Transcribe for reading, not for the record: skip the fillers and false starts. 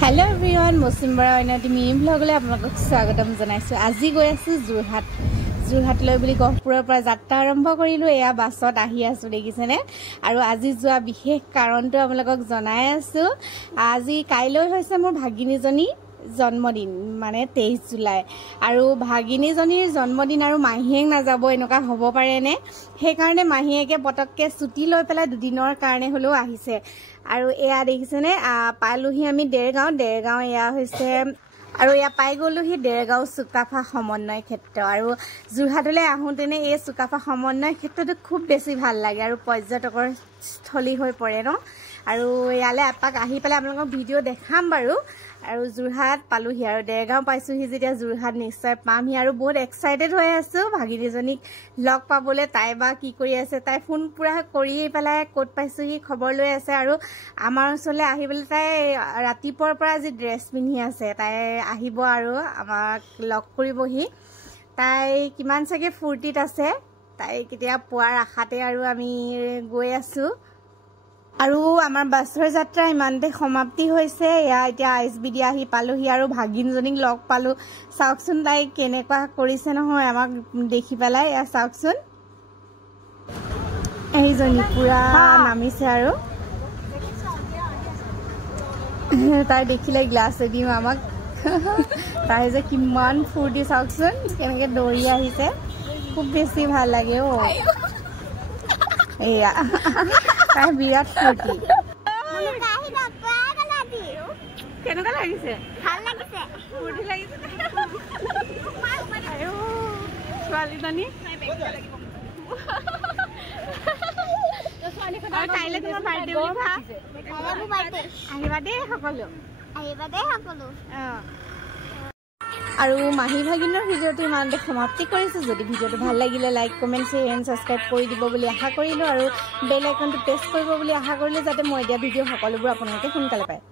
hello everyone मुस्लिम बरा अनाटी meme ब्लगले आपलोকক स्वागतम जनाइছো আজি গৈ আছো যোৰহাটলৈ বুলি গহপুৰৰ পৰা যাত্ৰা আৰম্ভ কৰিলো এয়া বাছত আহি আছো দেখিছেনে আৰু আজি যোৱা বিশেষ কাৰণটো আপোনালোকক জনাই আছো আজি কাইলৈ হৈছে মোৰ ভাগিনীজনী জন্মদিন মানে 23 জুলাই আৰু ভাগিনীজনীৰ জন্মদিন আৰু মাহিয়েক না যাব এনেকা হ'ব পাৰে নে সেই কাৰণে মাহিয়েকে পটককে ছুটি লৈ পেলাই দুদিনৰ কাৰণে হলো আহিছে আৰু এয়া দেখিছেনে পালুহি আমি দেৰগাঁও এয়া হৈছে আৰু এয়া পাই গলোহি দেৰগাঁও সুকাফা সমন্বয় ক্ষেত্ৰ আৰু যোৰহাটলৈ আহোঁতেনে এই সুকাফা সমন্বয় ক্ষেত্ৰটো খুব বেছি ভাল লাগে আৰু পৰ্যটকৰ স্থলী হৈ পৰে ন আৰু ইয়ালে এপাক আহি পেলাই আপোনালোকক ভিডিঅ' দেখাম বাৰু আৰু যোৰহাট পালুহি আৰু দেৰগাঁও পাইছোহি যেতিয়া যোৰহাট নিশ্চয় পামহি আৰু বহুত এক্সাইটেড হৈ আছো ভাগিনীজনীক লগ পাবলৈ তাই বা কি কৰি আছে তাই ফোন পুৰা কৰি পেলাই ক'ত পাইছোহি খবৰ লৈ আছে আৰু আমাৰ ওচৰলৈ আহিবলৈ তাই ৰাতিপুৱাৰ পৰা আজি ড্ৰেছ পিন্ধি আছে তাই আহিব আৰু আমাক লগ কৰিবহি তাই কিমান চাগে ফূৰ্তিত আছে তাই কেতিয়া পোৱাৰ আশাতে আৰু আমি গৈ আছো আৰু আমাৰ বাছৰ যাত্ৰা ইমানতে সমাপ্তি হৈছে ইয়া এতিয়া আইএছবিডি আহি পালোহি আৰু ভাগিনজনীক লগ পালো চাওকচোন তাই কেনেকুৱা কৰিছে নহয় আমাক দেখি পেলাই ইয়া চাওকচোন এইজনী পুৰা নামিছে আৰু তাই দেখিলে গ্লাছে দিও আমাক তাই যে কিমান ফূৰ্তি চাওকচোন কেনেকৈ দৌৰি আহিছে খুব বেছি ভাল লাগে অ এয়া তাই বিৰাট ফূৰ্তি কেনেকুৱা লাগিছে ভাল লাগিছে ফূৰ্তি লাগিছে ছোৱালীজনী কাইলৈ তোমাৰ বাৰ্থডে আহিবা দেই সকলো আৰু মাহী ভাগিনৰ ভিডিঅ'টো ইমানতে সমাপ্তি কৰিছো যদি ভিডিঅ'টো ভাল লাগিলে like comment share and subscribe কৰি দিব বুলি আশা কৰিলো আৰু বেল আইকনটো প্ৰেছ কৰিব বুলি আশা কৰিলো যাতে মই দিয়া ভিডিঅ' সকলোবোৰ আপোনালোকে সোনকালে পায়